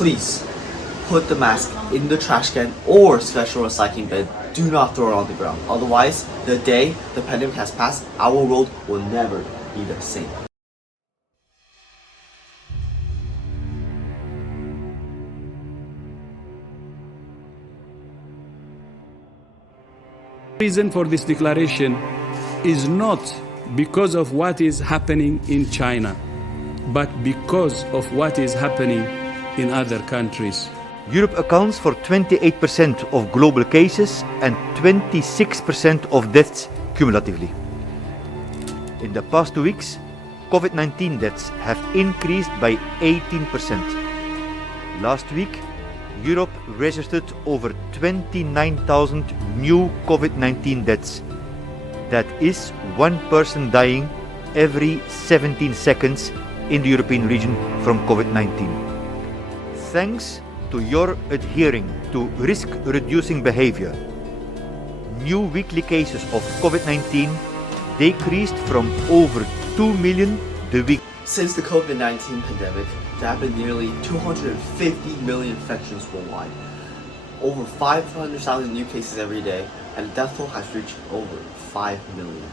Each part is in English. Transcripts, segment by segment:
Please put the mask in the trash can or special recycling bin. Do not throw it on the ground. Otherwise, the day the pandemic has passed, our world will never be the same. The reason for this declaration is not because of what is happening in China, but because of what is happening in other countries. Europe accounts for 28% of global cases and 26% of deaths cumulatively. In the past 2 weeks, COVID-19 deaths have increased by 18%. Last week, Europe registered over 29,000 new COVID-19 deaths. That is one person dying every 17 seconds in the European region from COVID-19. Thanks to your adhering to risk-reducing behavior, new weekly cases of COVID-19 decreased from over 2 million the week. Since the COVID-19 pandemic, there have been nearly 250 million infections worldwide, over 500,000 new cases every day, and the death toll has reached over 5 million.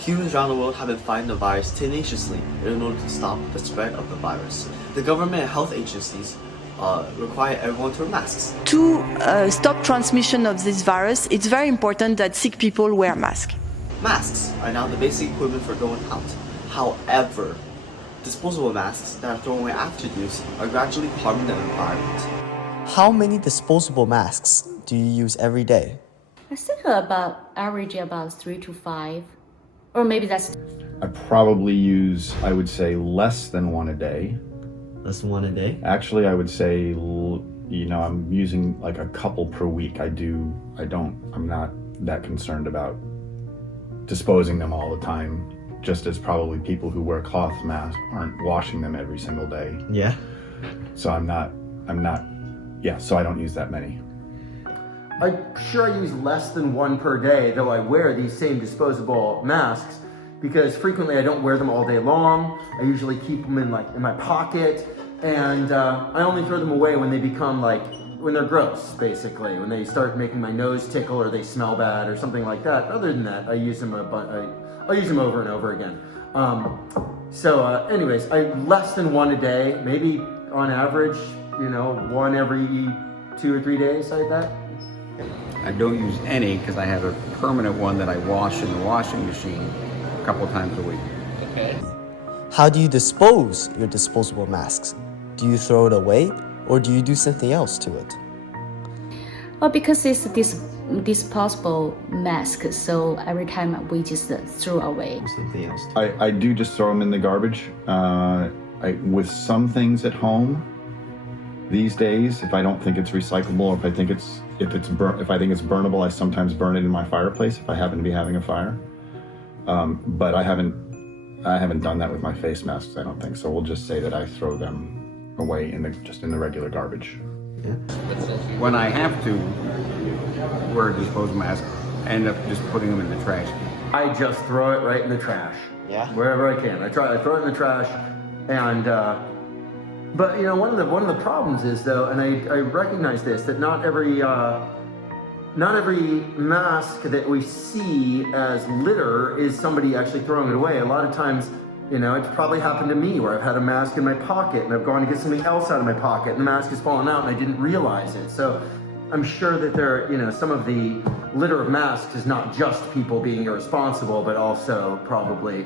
Humans around the world have been fighting the virus tenaciously in order to stop the spread of the virus. The government and health agencies require everyone to wear masks. To stop transmission of this virus, it's very important that sick people wear masks. Masks are now the basic equipment for going out. However, disposable masks that are thrown away after use are gradually harming the environment. How many disposable masks do you use every day? I think average about 3 to 5, or maybe that's. I probably use, I would say, less than one a day. Less than one a day? Actually, I would say, I'm using like a couple per week. I'm not that concerned about disposing them all the time, just as probably people who wear cloth masks aren't washing them every single day. Yeah. So so I don't use that many. I'm sure I use less than one per day, though I wear these same disposable masks because frequently I don't wear them all day long. I usually keep them in my pocket, and I only throw them away when they become when they're gross, basically, when they start making my nose tickle or they smell bad or something like that. Other than that, I use them I'll use them over and over again. Anyways, less than one a day, maybe on average, one every 2 or 3 days, like that. I don't use any because I have a permanent one that I wash in the washing machine a couple times a week. Okay. How do you dispose your disposable masks? Do you throw it away or do you do something else to it? Well, because it's this disposable mask, so every time we just throw away. Something else. I do just throw them in the garbage. With some things at home these days, if I don't think it's recyclable, or if I think it's burnable, I sometimes burn it in my fireplace if I happen to be having a fire. But I haven't done that with my face masks, I don't think. So we'll just say that I throw them away in the regular garbage. Yeah. When I have to wear a disposable mask, I end up just putting them in the trash can. I just throw it right in the trash. Yeah. Wherever I can. I throw it in the trash, and but one of the problems is, though, and I recognize this, that not every mask that we see as litter is somebody actually throwing it away. A lot of times, it's probably happened to me where I've had a mask in my pocket and I've gone to get something else out of my pocket and the mask has fallen out and I didn't realize it. So I'm sure that some of the litter of masks is not just people being irresponsible, but also probably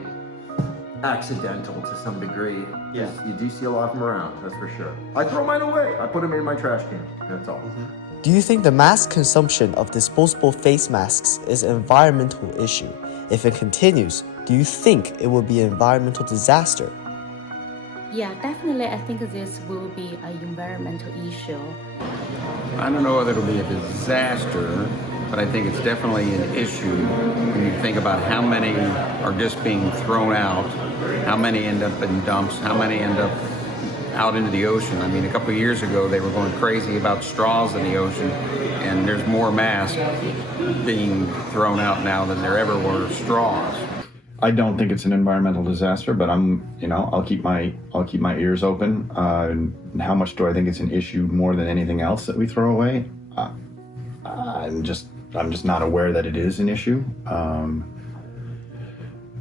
accidental to some degree. Yeah. You do see a lot of them around, that's for sure. I throw mine away. I put them in my trash can. That's all. Do you think the mass consumption of disposable face masks is an environmental issue? If it continues, do you think it will be an environmental disaster? Yeah, definitely. I think this will be an environmental issue. I don't know whether it'll be a disaster, but I think it's definitely an issue when you think about how many are just being thrown out, how many end up in dumps, how many end up out into the ocean. I mean, a couple of years ago, they were going crazy about straws in the ocean, and there's more masks being thrown out now than there ever were straws. I don't think it's an environmental disaster, but I'll keep my ears open. How much do I think it's an issue more than anything else that we throw away? I'm just not aware that it is an issue.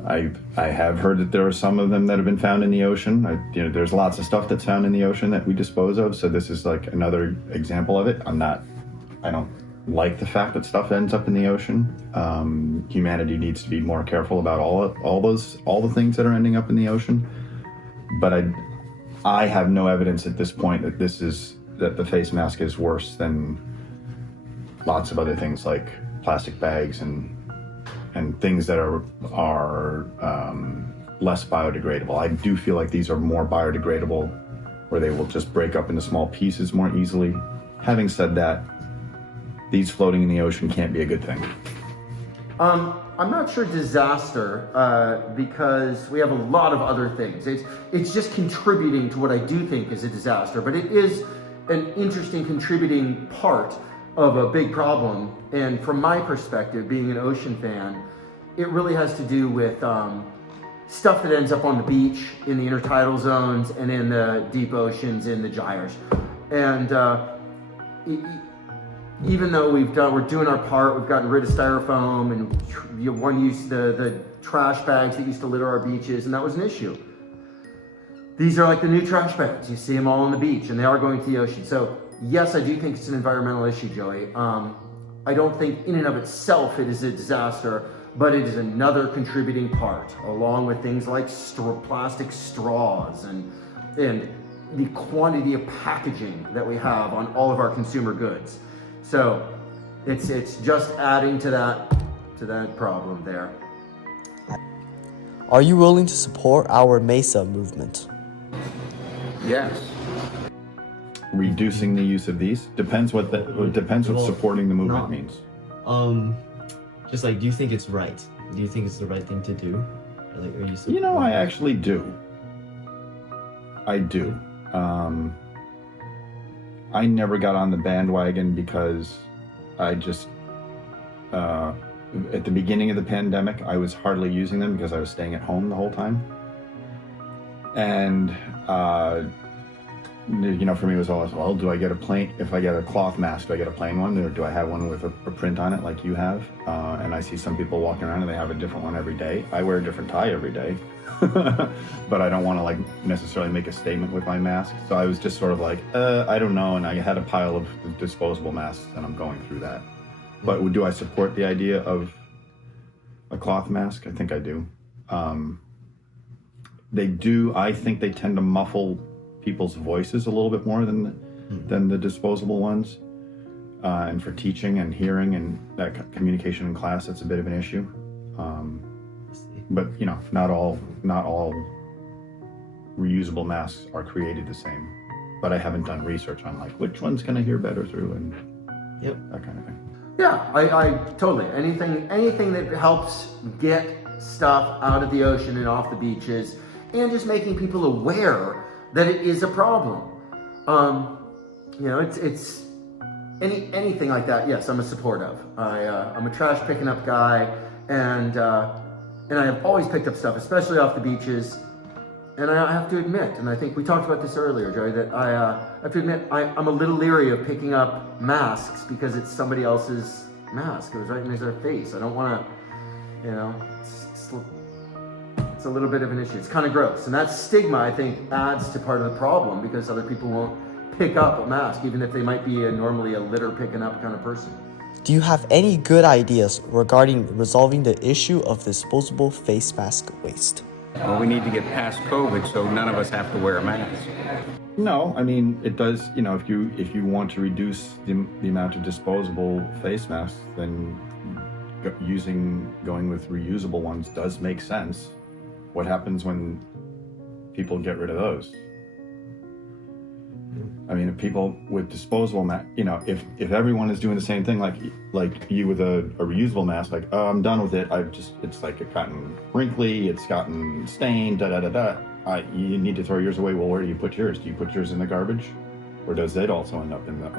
I have heard that there are some of them that have been found in the ocean. There's lots of stuff that's found in the ocean that we dispose of. So this is like another example of it. I don't like the fact that stuff ends up in the ocean. Humanity needs to be more careful about all the things that are ending up in the ocean. But I have no evidence at this point that the face mask is worse than lots of other things like plastic bags and things that are less biodegradable. I do feel like these are more biodegradable, where they will just break up into small pieces more easily. Having said that, these floating in the ocean can't be a good thing. I'm not sure disaster, because we have a lot of other things. It's just contributing to what I do think is a disaster, but it is an interesting contributing part of a big problem. And from my perspective, being an ocean fan, it really has to do with stuff that ends up on the beach, in the intertidal zones, and in the deep oceans, in the gyres. And even though we're doing our part, we've gotten rid of styrofoam and the trash bags that used to litter our beaches, and that was an issue. These are like the new trash bags. You see them all on the beach, and they are going to the ocean. So yes, I do think it's an environmental issue, Joey. I don't think in and of itself it is a disaster, but it is another contributing part, along with things like plastic straws and the quantity of packaging that we have on all of our consumer goods. So it's just adding to that problem there. Are you willing to support our E.P.S.A movement? Yes. Reducing the use of these depends what supporting the movement means. Just like, do you think it's right? Do you think it's the right thing to do? Like, are you I actually do. I do. I never got on the bandwagon because I just, at the beginning of the pandemic, I was hardly using them because I was staying at home the whole time. And, for me it was always, well, if I get a cloth mask, do I get a plain one, or do I have one with a print on it like you have? And I see some people walking around and they have a different one every day. I wear a different tie every day. But I don't want to necessarily make a statement with my mask. So I was just sort of like, I don't know. And I had a pile of disposable masks and I'm going through that. But do I support the idea of a cloth mask? I think I do. I think they tend to muffle people's voices a little bit more than the disposable ones. And for teaching and hearing and that communication in class, that's a bit of an issue. But not all reusable masks are created the same. But I haven't done research on which one's going to hear better through and that kind of thing. Yeah, I totally. Anything that helps get stuff out of the ocean and off the beaches, and just making people aware that it is a problem. It's anything like that. Yes, I'm a support of. I'm a trash picking up guy, and I have always picked up stuff, especially off the beaches. And I have to admit, and I think we talked about this earlier, Joey, that I have to admit I'm a little leery of picking up masks because it's somebody else's mask. It was right in their face. I don't want to, it's a little bit of an issue. It's kind of gross. And that stigma, I think, adds to part of the problem because other people won't pick up a mask, even if they might be normally a litter picking up kind of person. Do you have any good ideas regarding resolving the issue of disposable face mask waste? Well, we need to get past COVID so none of us have to wear a mask. No, I mean, it does, if you want to reduce the amount of disposable face masks, then going with reusable ones does make sense. What happens when people get rid of those? I mean, if people with disposable mask, if everyone is doing the same thing, like you with a reusable mask, I'm done with it. It's it's gotten wrinkly, it's gotten stained, you need to throw yours away. Well, where do you put yours? Do you put yours in the garbage, or does it also end up in the,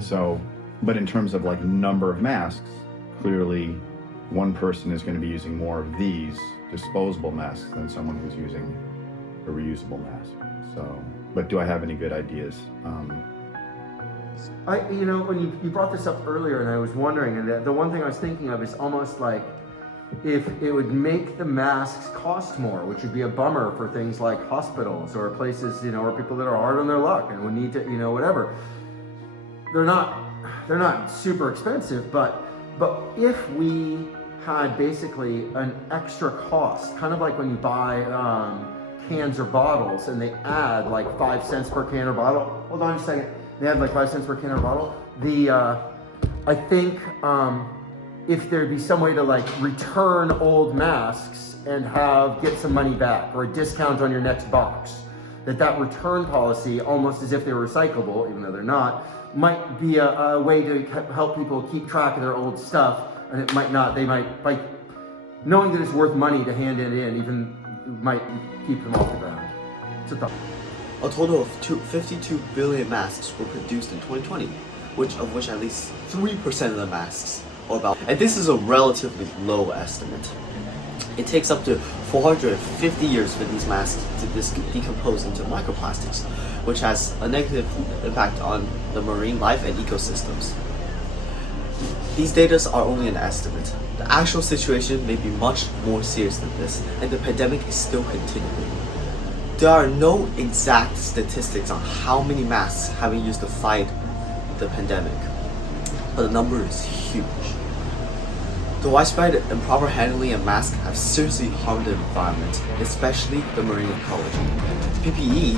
So, but in terms of number of masks, clearly one person is going to be using more of these disposable masks than someone who's using a reusable mask. So, but do I have any good ideas? When you brought this up earlier, and I was wondering, and the one thing I was thinking of is almost like if it would make the masks cost more, which would be a bummer for things like hospitals or places, or people that are hard on their luck and would need to, whatever. They're not super expensive, but if we had basically an extra cost, kind of like when you buy cans or bottles and they add like 5 cents per can or bottle. Hold on just a second. They add like 5 cents per can or bottle. I think if there'd be some way to like return old masks and get some money back or a discount on your next box, that return policy, almost as if they were recyclable, even though they're not, might be a way to help people keep track of their old stuff. And it might not, they might, by knowing that it's worth money to hand it in, even might keep them off the ground. It's a thought. A total of 52 billion masks were produced in 2020, of which at least 3% of the masks are about. And this is a relatively low estimate. It takes up to 450 years for these masks to decompose into microplastics, which has a negative impact on the marine life and ecosystems. These data are only an estimate. The actual situation may be much more serious than this, and the pandemic is still continuing. There are no exact statistics on how many masks have been used to fight the pandemic, but the number is huge. The widespread improper handling of masks have seriously harmed the environment, especially the marine ecology. PPE,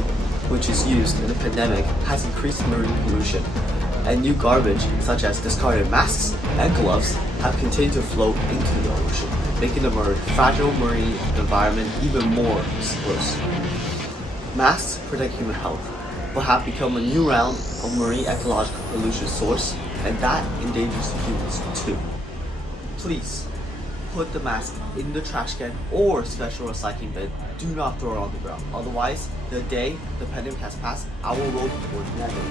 which is used in the pandemic, has increased marine pollution, and new garbage, such as discarded masks and gloves, have continued to flow into the ocean, making the fragile marine environment even more exposed. Masks protect human health, but have become a new round of marine ecological pollution source, and that endangers humans too. Please, put the mask in the trash can or special recycling bin. Do not throw it on the ground. Otherwise, the day the pandemic has passed, I will roll toward normal.